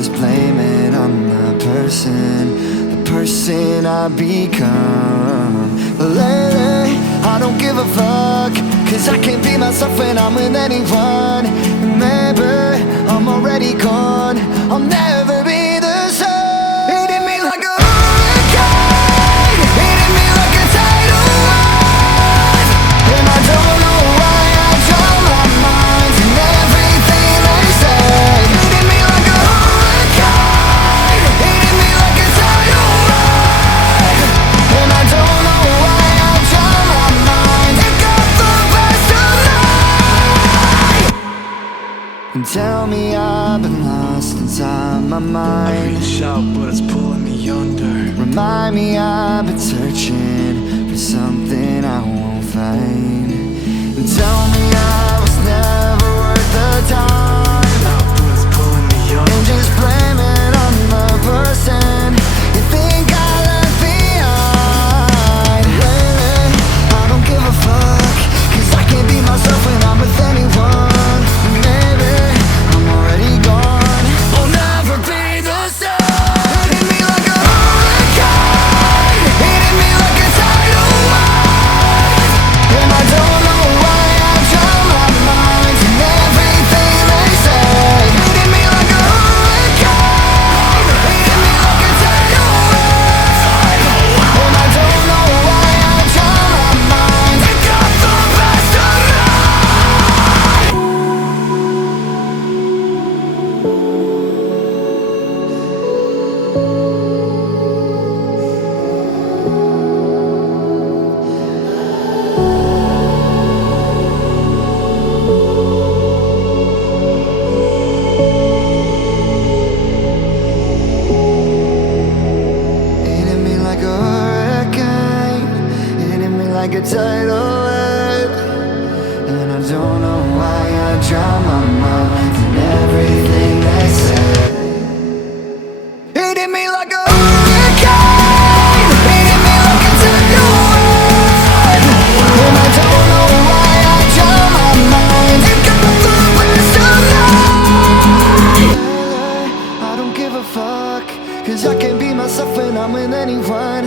just blame it on the person I become. But lately, I don't give a fuck, 'cause I can't be myself when I'm with anyone. Maybe I'm already gone, I'll never be the same. It hit me like a hurricane, it hit me like a tidal wave, and I don't know why I draw my mind in everything they say. It hit me like a hurricane, it hit me like a tidal wave, and I don't know why I draw my mind. It got the best of me. And tell me I've been lost inside my mind. I reach out, but it's pulling me under. Remind me I've been searching for something I won't find. And tell me I was never worth the time. But it's pulling me under. And just blame it on the person you think I left behind. Lately, I don't give a fuck, 'cause I can't be myself when I'm with anyone. Maybe I'm already gone, I'll never be the same. It hit me like a hurricane, it hit me like a tidal wave, and I don't know why I draw my mind in everything they say. It hit me like a hurricane, it hit me like a tidal wave, and I don't know why I draw my mind. It got the best of me. It hit me like a hurricane, it hit me like a tidal wave, and I don't know why I draw my mind in everything they say. It hit me like a hurricane, it hit me like a tidal wave, and I don't know why I draw my mind. It got the best of me. I don't give a fuck, 'cause I can't be myself when I'm with anyone.